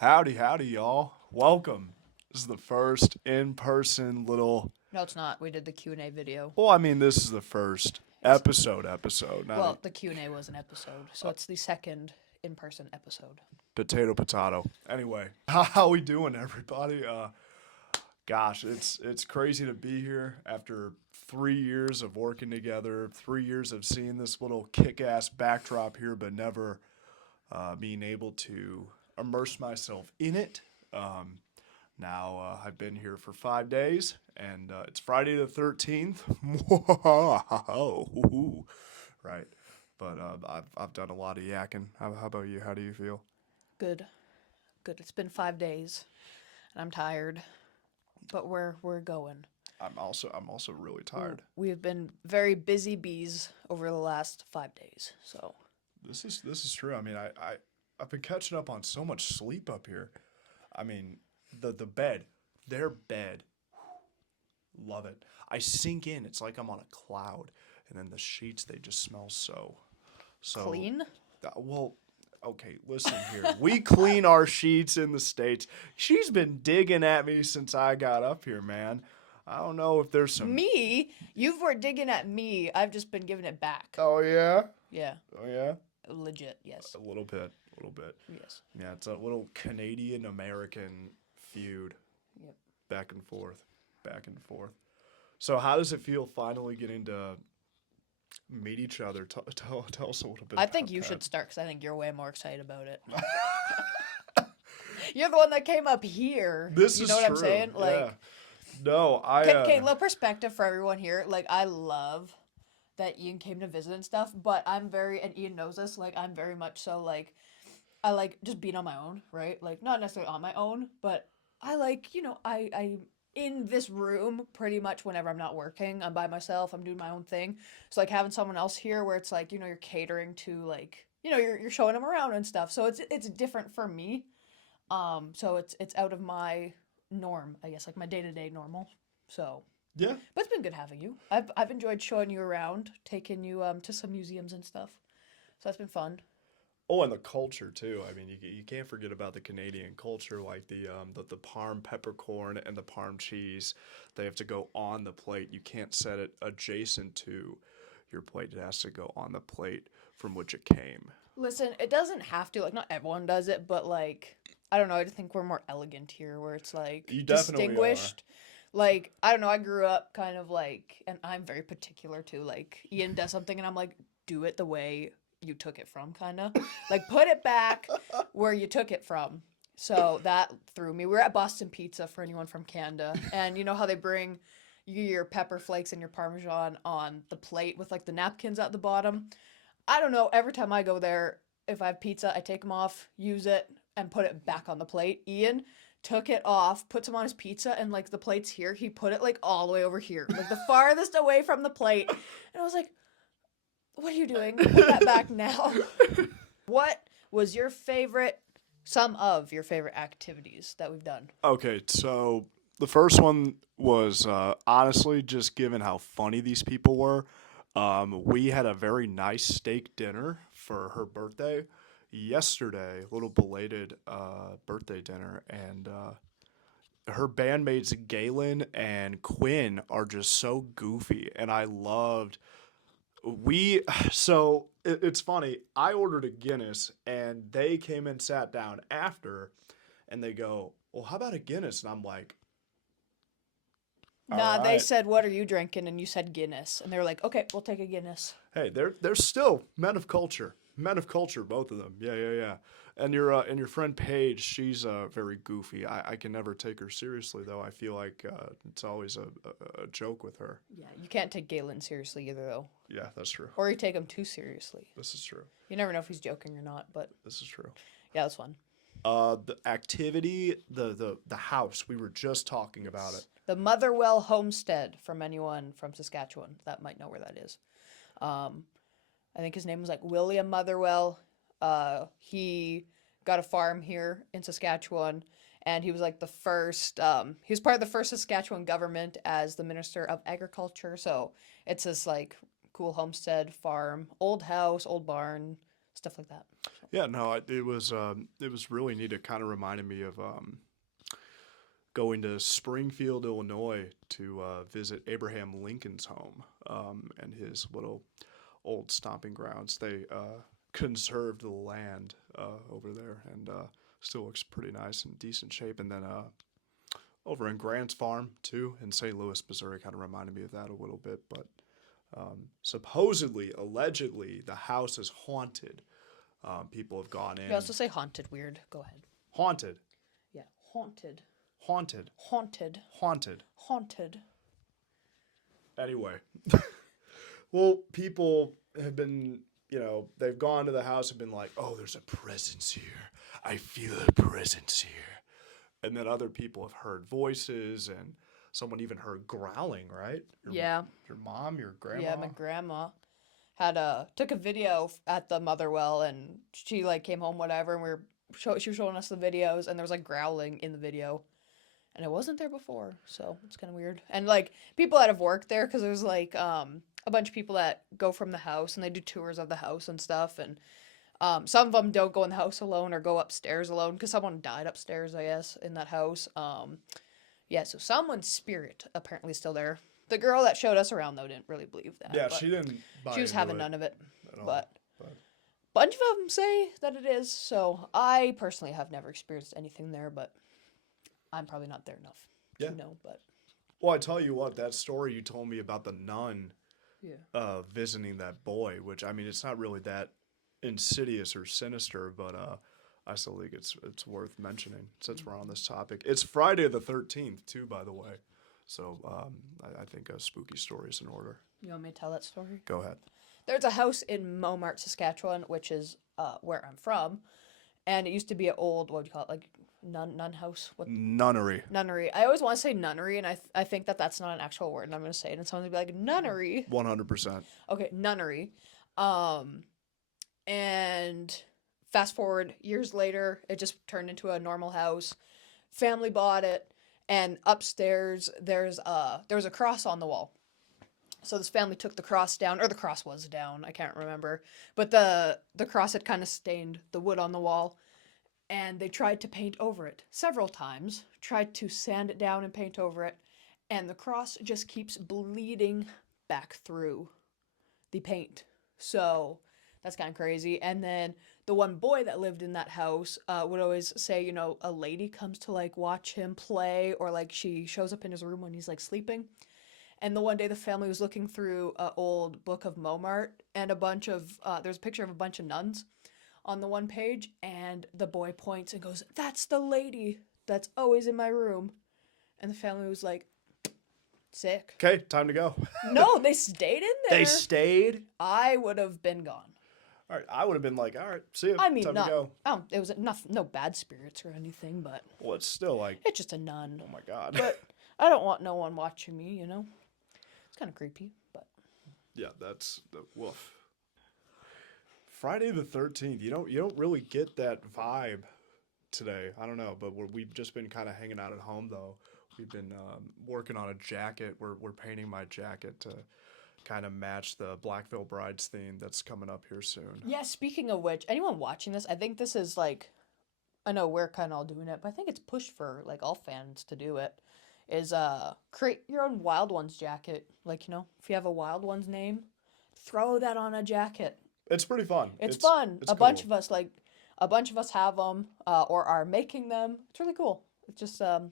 Howdy, y'all. Welcome. This is the first in-person little... No, it's not. We did the Q&A video. Well, I mean, this is the first episode. Well, the Q&A was an episode, so it's the second in-person episode. Potato. Anyway, how we doing, everybody? Gosh, it's crazy to be here after 3 years of working together, 3 years of seeing this little kick-ass backdrop here, but never being able to immerse myself in it. Now I've been here for 5 days, and it's Friday the 13th. Right. But I've done a lot of yakking. How about you? How do you feel? Good. It's been 5 days, and I'm tired, but we're going. I'm also really tired. We've been very busy bees over the last 5 days, so. This is true. I mean, I've been catching up on so much sleep up here. I mean, their bed, love it. I sink in. It's like I'm on a cloud, and then the sheets, they just smell so clean. Well, okay, listen here. We clean our sheets in the States. She's been digging at me since I got up here, man. I don't know if there's some... Me? You were digging at me. I've just been giving it back. Oh, yeah? Yeah. Oh, yeah? Legit, yes. A little bit. Yes. Yeah, it's a little Canadian-American feud. Yep. Back and forth. So how does it feel finally getting to meet each other? Tell us a little bit. I think you should start because I think you're way more excited about it. You're the one that came up here. This you is know what true. I'm saying? Like, yeah. No, Okay, little perspective for everyone here. Like, I love that Ian came to visit and stuff, but and Ian knows this, like, I'm very much so, like, I like just being on my own, right? Like, not necessarily on my own, but I like, I'm in this room pretty much whenever I'm not working. I'm by myself. I'm doing my own thing. So, like, having someone else here where it's like, you're catering to, like, you're showing them around and stuff. So it's different for me. So it's out of my norm, I guess, like my day-to-day normal. So yeah. But it's been good having you. I've enjoyed showing you around, taking you to some museums and stuff. So that's been fun. Oh, and the culture too. I mean, you can't forget about the Canadian culture, like the parm peppercorn and the parm cheese. They have to go on the plate. You can't set it adjacent to your plate. It has to go on the plate from which it came. Listen, it doesn't have to. Like, not everyone does it, but like, I don't know. I just think we're more elegant here, where it's like you definitely distinguished. Are. Like, I don't know. I grew up kind of like, and I'm very particular too. Like, Ian does something, and I'm like, do it the way you took it from, kind of. Like, put it back where you took it from. So that threw me. We were at Boston Pizza for anyone from Canada, and you know how they bring your pepper flakes and your Parmesan on the plate with like the napkins at the bottom. I don't know. Every time I go there, if I have pizza, I take them off, use it, and put it back on the plate. Ian took it off, put some on his pizza, and like the plate's here. He put it like all the way over here, like the farthest away from the plate. And I was like, what are you doing? Put that back now. What was some of your favorite activities that we've done? Okay, so the first one was honestly just given how funny these people were. We had a very nice steak dinner for her birthday yesterday, a little belated birthday dinner, and her bandmates Galen and Quinn are just so goofy, and I loved. It's funny. I ordered a Guinness, and they came and sat down after, and they go, "Well, how about a Guinness?" And I'm like, Nah, they said, "What are you drinking?" And you said Guinness, and they were like, "Okay, we'll take a Guinness." Hey, they're still men of culture, both of them. Yeah. And your friend Paige, she's very goofy. I can never take her seriously though. I feel like it's always a joke with her. Yeah, you can't take Galen seriously either though. Yeah, that's true. Or you take him too seriously. This is true. You never know if he's joking or not, but this is true. Yeah, that's fun. The activity, the house, we were just talking about it. The Motherwell Homestead, from anyone from Saskatchewan that might know where that is. I think his name was like William Motherwell. He got a farm here in Saskatchewan, and he was like the first. He was part of the first Saskatchewan government as the Minister of Agriculture. So it's this like cool homestead farm, old house, old barn, stuff like that. Yeah, no, it was really neat. It kind of reminded me of going to Springfield, Illinois to visit Abraham Lincoln's home and his little old stomping grounds. They conserved the land over there and still looks pretty nice and decent shape. And then over in Grant's Farm, too, in St. Louis, Missouri, kind of reminded me of that a little bit. But supposedly, allegedly, the house is haunted. People have gone in. You also say haunted weird. Go ahead. Haunted. Yeah, haunted. Haunted. Haunted. Haunted. Haunted. Anyway. Well, people have been, they've gone to the house and been like, oh, there's a presence here. I feel a presence here. And then other people have heard voices and someone even heard growling, right? Yeah. Your mom, your grandma? Yeah, my grandma took a video at the Motherwell, and she like came home, whatever, and she was showing us the videos, and there was like growling in the video, and it wasn't there before, so it's kind of weird. And like people that have worked there, because there's like a bunch of people that go from the house and they do tours of the house and stuff, and some of them don't go in the house alone or go upstairs alone because someone died upstairs, I guess, in that house. Yeah, so someone's spirit apparently is still there. The girl that showed us around, though, didn't really believe that. Yeah, she didn't buy She was into having it none of it. at all, But bunch of them say that it is, so I personally have never experienced anything there, but I'm probably not there enough to know. But Well, I tell you what, that story you told me about the nun visiting that boy, which, I mean, it's not really that insidious or sinister, but I still think it's worth mentioning since we're on this topic. It's Friday the 13th, too, by the way. So I think a spooky story is in order. You want me to tell that story? Go ahead. There's a house in Momart, Saskatchewan, which is where I'm from, and it used to be an old, what would you call it, like nun house? Nunnery. Nunnery. I always want to say nunnery, and I think that's not an actual word, and I'm going to say it, and someone's going to be like, nunnery. 100%. Okay, nunnery. And fast forward years later, it just turned into a normal house. Family bought it. And upstairs, there was a cross on the wall. So this family took the cross down, or the cross was down, I can't remember. But the cross had kind of stained the wood on the wall. And they tried to paint over it several times, tried to sand it down and paint over it. And the cross just keeps bleeding back through the paint. So that's kind of crazy. And then the one boy that lived in that house would always say, a lady comes to like watch him play, or like she shows up in his room when he's like sleeping. And the one day the family was looking through an old book of Momart, and there's a picture of a bunch of nuns on the one page, and the boy points and goes, "That's the lady that's always in my room." And the family was like, sick. Okay, time to go. No, they stayed in there. They stayed? I would have been gone. All right, I would have been like, all right, see you. I mean, time to go. It was no bad spirits or anything, but Well, it's still like, it's just a nun. oh my God. But I don't want no one watching me, It's kind of creepy, but Yeah, that's the woof. Friday the 13th. You don't really get that vibe today. I don't know, but we've just been kind of hanging out at home though. We've been working on a jacket. We're painting my jacket to kind of match the Black Veil Brides theme that's coming up here soon. yeah. Speaking of which, anyone watching this, I think this is like, I know we're kind of all doing it, but I think it's pushed for like all fans to do it. Is create your own Wild Ones jacket. Like if you have a Wild Ones name, throw that on a jacket. It's pretty fun. It's fun. It's a cool. bunch of us have them or are making them. It's really cool. It just kind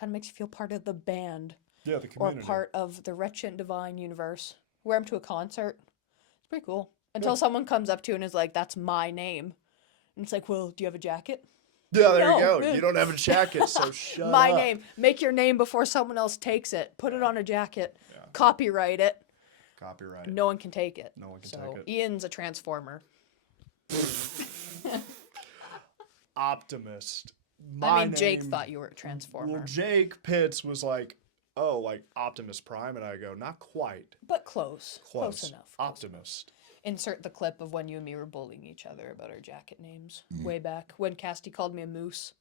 of makes you feel part of the band. Yeah, the community. Or part of the Wretched Divine universe. Wear them to a concert. It's pretty cool. Until someone comes up to you and is like, "That's my name." And it's like, "Well, do you have a jacket?" Yeah, there No. you go. You don't have a jacket, so shut up. My name. Make your name before someone else takes it. Put it on a jacket. Yeah. Copyright it. Copyright. No one can take it. No one can so take it. Ian's a transformer. Optimist. Jake thought you were a transformer. Well, Jake Pitts was like, oh, like Optimus Prime, and I go, not quite. But close. Close enough. Optimist. insert the clip of when you and me were bullying each other about our jacket names way back when Casty called me a moose,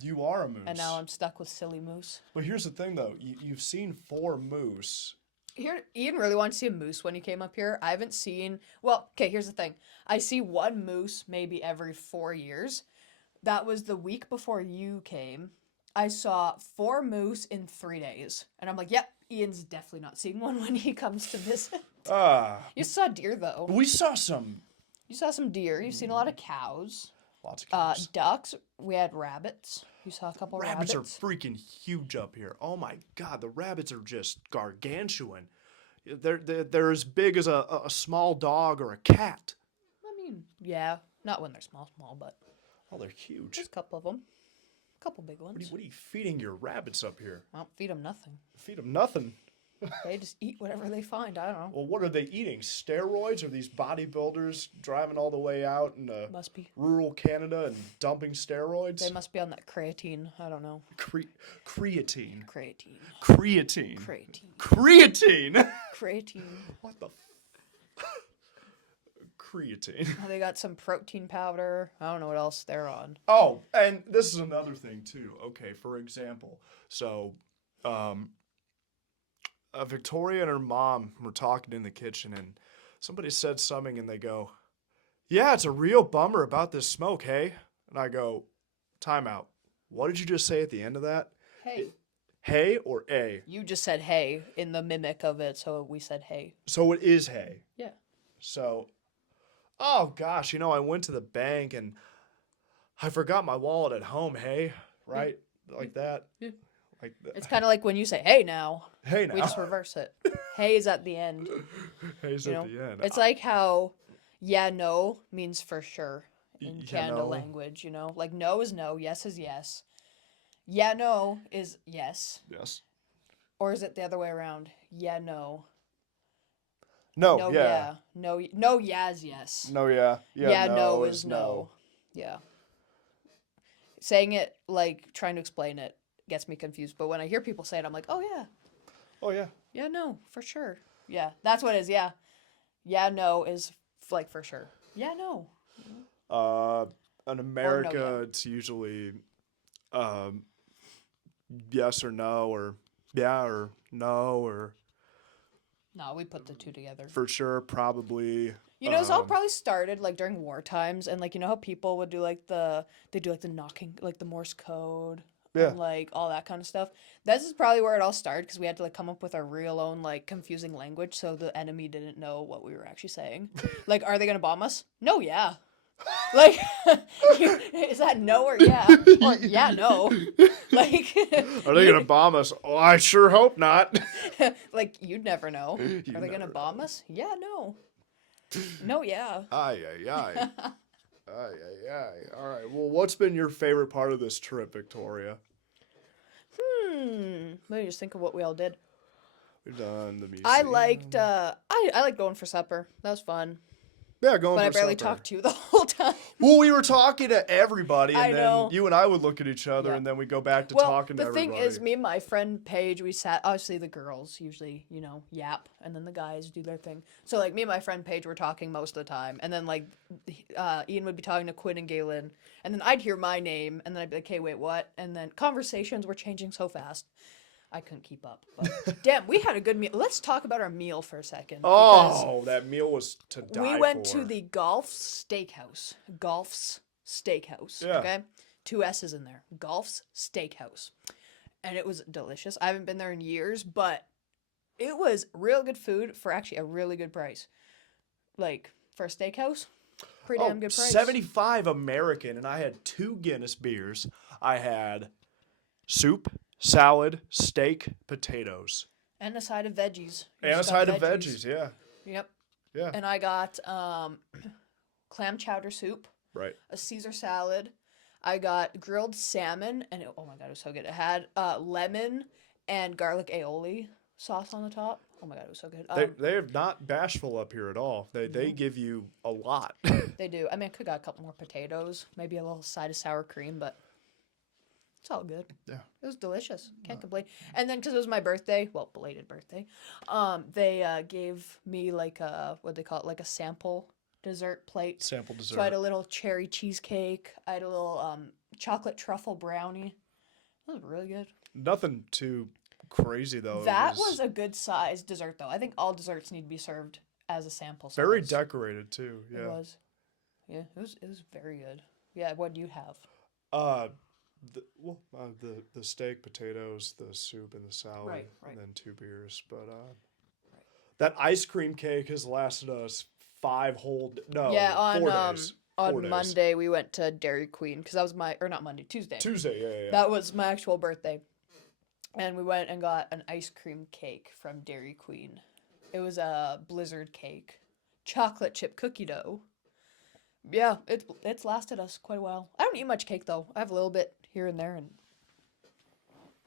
You are a moose. and now I'm stuck with silly moose. But here's the thing, though. You've seen 4 moose. Here, Ian really wanted to see a moose when he came up here. I haven't seen. Well, okay. Here's the thing. I see one moose maybe every 4 years. That was the week before you came. I saw 4 moose in 3 days, and I'm like, yep, Ian's definitely not seeing one when he comes to visit. You saw deer though. We saw some. You saw some deer. You've seen a lot of cows. Lots of cows. Ducks. We had rabbits. You saw a couple Rabbits rabbits. are freaking huge up here. Oh my god, the rabbits are just gargantuan. They're as big as a small dog or a cat. I mean, yeah, not when they're small, but Oh, they're huge. there's a couple of them. A couple big ones. What are you feeding your rabbits up here? I don't feed them nothing. Feed them nothing. They just eat whatever they find. I don't know. Well, what are they eating? Steroids? Are these bodybuilders driving all the way out in Must be. rural Canada and dumping steroids? They must be on that creatine. I don't know. Creatine. Creatine. Creatine. Creatine. Creatine. Creatine. What the? Creatine. Oh, they got some protein powder. I don't know what else they're on. Oh, and this is another thing too. Okay, for example, so, Victoria and her mom were talking in the kitchen, and somebody said something, and they go, "Yeah, it's a real bummer about this smoke, hey?" And I go, "Time out. What did you just say at the end of that? Hey. Hey or a?" You just said hey in the mimic of it, so we said hey. So it is hey. Yeah. So, oh gosh, I went to the bank and I forgot my wallet at home, hey? Right? Like that. Yeah. Like that. It's kind of like when you say hey now. Hey now. We just reverse it. Hey is at the end. Hey's You at know? the end. It's like how yeah, no means for sure in Yeah, Canada no. language, Like no is no, yes is yes. Yeah, no is yes. Yes. Or is it the other way around? Yeah, no. No, No, yeah. yeah. No, yeah is yes. No, yeah. Yeah, no is no. Yeah. Saying it, like, trying to explain it gets me confused. But when I hear people say it, I'm like, oh, yeah. Oh, yeah. Yeah, no, for sure. Yeah, that's what it is, yeah. Yeah, no is, like, for sure. Yeah, no. In America, yeah. it's usually yes or no, or yeah or no, or No, we put the two together. for sure, probably. It's all probably started, like, during war times. And, like, how people would do, like, the knocking, like, the Morse code. Yeah. And, like, all that kind of stuff. This is probably where it all started, because we had to, like, come up with our real own, like, confusing language so the enemy didn't know what we were actually saying. Like, are they going to bomb us? No, yeah. Like, is that no or yeah? Or yeah, no. Like, Are they gonna bomb us? Oh, I sure hope not. like, you'd never know. Are they going to bomb us? Yeah, no. No, yeah. Aye, aye, aye. Aye, aye, aye. All right. Well, what's been your favorite part of this trip, Victoria? Let me just think of what we all did. We've done the museum. I liked, I liked going for supper. That was fun. Yeah, going But for I barely supper. talked to you the whole time. Well, we were talking to everybody, and I then know. you and I would look at each other, Yeah. and then we go back to Well, talking to the everybody. thing is, me and my friend Paige, we sat, obviously the girls usually, yap, and then the guys do their thing. So, like, me and my friend Paige were talking most of the time, and then, like, Ian would be talking to Quinn and Galen, and then I'd hear my name, and then I'd be like, hey, wait, what? And then conversations were changing so fast. I couldn't keep up. But damn, we had a good meal. Let's talk about our meal for a second. because Oh, that meal was to die we went for. to the Golf's Steakhouse. Golf's Steakhouse. Yeah. Okay? 2 S's in there. Golf's Steakhouse. And it was delicious. I haven't been there in years, but it was real good food for actually a really good price. Like, for a steakhouse, pretty damn good price. 75 American, and I had 2 Guinness beers. I had soup, salad, steak, potatoes. And a side of veggies. You And a just got side of veggies, yeah. Yep. Yeah. And I got clam chowder soup, Right. a Caesar salad. I got grilled salmon, and oh my god, it was so good. It had lemon and garlic aioli sauce on the top. Oh my god, it was so good. They are not bashful up here at all. They give you a lot. They do. I mean, I could have got a couple more potatoes, maybe a little side of sour cream, but It's all good. Yeah. It was delicious. Can't complain. And then because it was my birthday, well, belated birthday, they gave me like a, what they call it, like a sample dessert plate. Sample dessert. So I had a little cherry cheesecake. I had a little chocolate truffle brownie. That was really good. Nothing too crazy though. That was a good size dessert though. I think all desserts need to be served as a sample size. very decorated too. Yeah. It was. Yeah, it was very good. Yeah, what do you have? The steak, potatoes, the soup, and the salad, Right. and then 2 beers. But that ice cream cake has lasted us 4 days. On 4 days. Monday we went to Dairy Queen because that was not Monday, Tuesday. Tuesday, yeah. That was my actual birthday, and we went and got an ice cream cake from Dairy Queen. It was a blizzard cake, chocolate chip cookie dough. Yeah, it's lasted us quite a while. I don't eat much cake though. I have a little bit here and there, and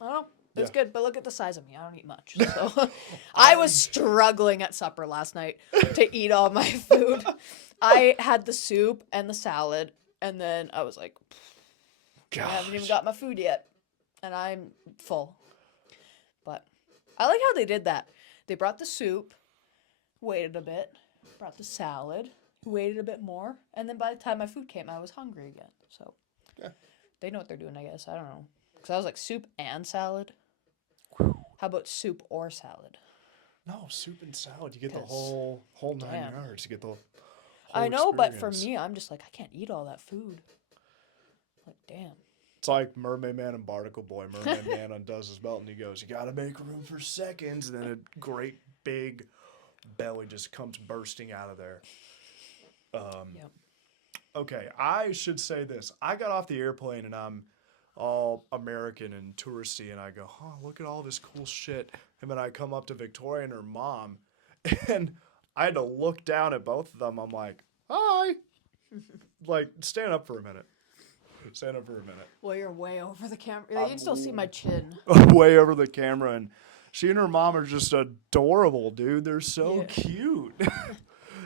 I don't know. It's good, but look at the size of me. I don't eat much. So I was struggling at supper last night to eat all my food. I had the soup and the salad, and then I was like, I haven't even got my food yet, and I'm full. But I like how they did that. They brought the soup, waited a bit, brought the salad, waited a bit more, and then by the time my food came, I was hungry again. So they know what they're doing, I guess. I don't know. Because I was like, soup and salad? How about soup or salad? No, soup and salad. You get the whole 9 yards. You get the whole I know, but for experience. me, I'm just like, I can't eat all that food. Like, damn. It's like Mermaid Man and Barnacle Boy. Mermaid Man undoes his belt and he goes, "You gotta make room for seconds." And then a great big belly just comes bursting out of there. Yep. Okay, I should say this. I got off the airplane and I'm all American and touristy, and I go, look at all this cool shit. And then I come up to Victoria and her mom, and I had to look down at both of them. I'm like, hi. Like, stand up for a minute. Well, you're way over the camera. You can still see my chin. Way over the camera, and she and her mom are just adorable, dude. They're so cute.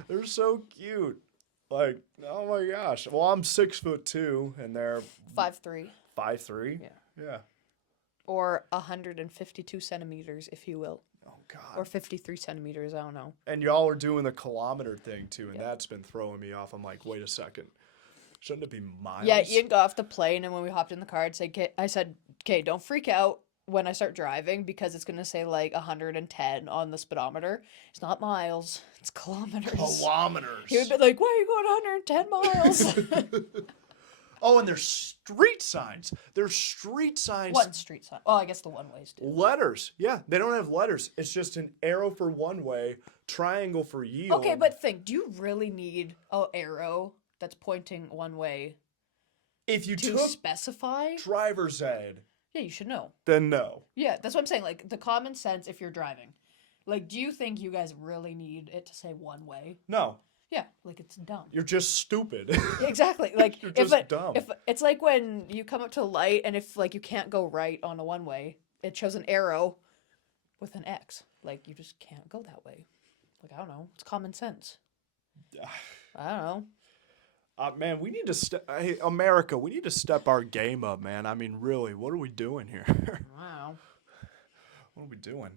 They're so cute. Like, oh my gosh. Well, I'm 6'2", and they're 5'3". 5'3"? Yeah. Or 152 centimeters, if you will. Oh, God. Or 53 centimeters, I don't know. And y'all are doing the kilometer thing, too, and that's been throwing me off. I'm like, wait a second. Shouldn't it be miles? Yeah, Ian got off the plane, and when we hopped in the car, I said, okay, don't freak out when I start driving, because it's going to say, like, 110 on the speedometer. It's not miles. It's kilometers. Kilometers. He would be like, why are you going 110 miles? Oh, and there's street signs. There's street signs. One street sign. Well, I guess the one-ways do. Letters. Yeah, they don't have letters. It's just an arrow for one way, triangle for yield. Okay, but think, do you really need an arrow that's pointing one way if you to took specify? driver's ed, Yeah, you should know. then no. Yeah, that's what I'm saying. Like, the common sense if you're driving. Like, do you think you guys really need it to say one way? No. Yeah, like, it's dumb. You're just stupid. Exactly. Like, You're just dumb. If it's like when you come up to a light and if, like, you can't go right on a one-way, it shows an arrow with an X. Like, you just can't go that way. Like, I don't know. It's common sense. I don't know. Man, we need to hey, America, we need to step our game up, man. I mean, really, what are we doing here? Wow. What are we doing?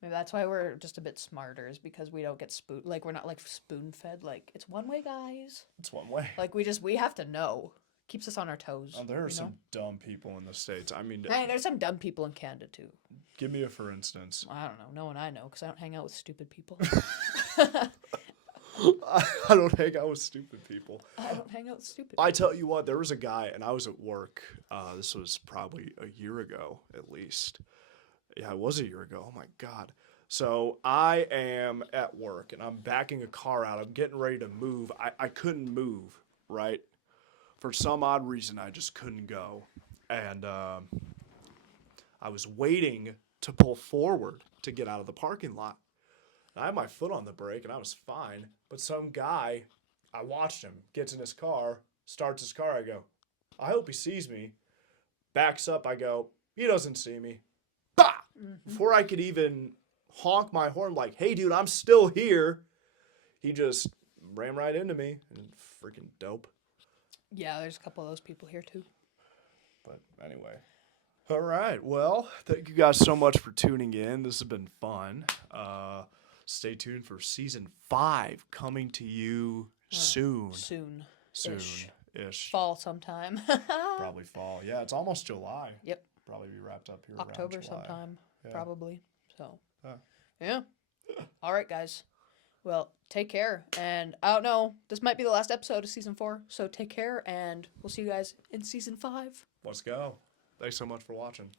Maybe that's why we're just a bit smarter, is because we don't get like, we're not, like, spoon-fed. Like, it's one way, guys. It's one way. Like, we have to know. Keeps us on our toes. Oh, there are some dumb people in the States. I mean, hey, there's some dumb people in Canada, too. Give me a for instance. I don't know. No one I know, because I don't hang out with stupid people. I don't hang out with stupid people. I don't hang out with stupid people. I tell you what, there was a guy, and I was at work. This was probably a year ago, at least. Yeah, it was a year ago. Oh, my God. So I am at work, and I'm backing a car out. I'm getting ready to move. I couldn't move, right? For some odd reason, I just couldn't go. And I was waiting to pull forward to get out of the parking lot. I had my foot on the brake, and I was fine. But some guy, I watched him, gets in his car, starts his car. I go, I hope he sees me. Backs up. I go, he doesn't see me. Bah! Mm-hmm. Before I could even honk my horn like, hey, dude, I'm still here, he just ran right into me. And freaking dope. Yeah, there's a couple of those people here, too. But anyway. All right. Well, thank you guys so much for tuning in. This has been fun. Stay tuned for season 5 coming to you soon. Soon-ish. Fall sometime. Probably fall. Yeah, it's almost July. Yep. Probably be wrapped up here October around July. sometime. Yeah. Probably. So. Yeah. Yeah. All right, guys. Well, take care. And I don't know. This might be the last episode of season 4. So take care, and we'll see you guys in season 5. Let's go. Thanks so much for watching.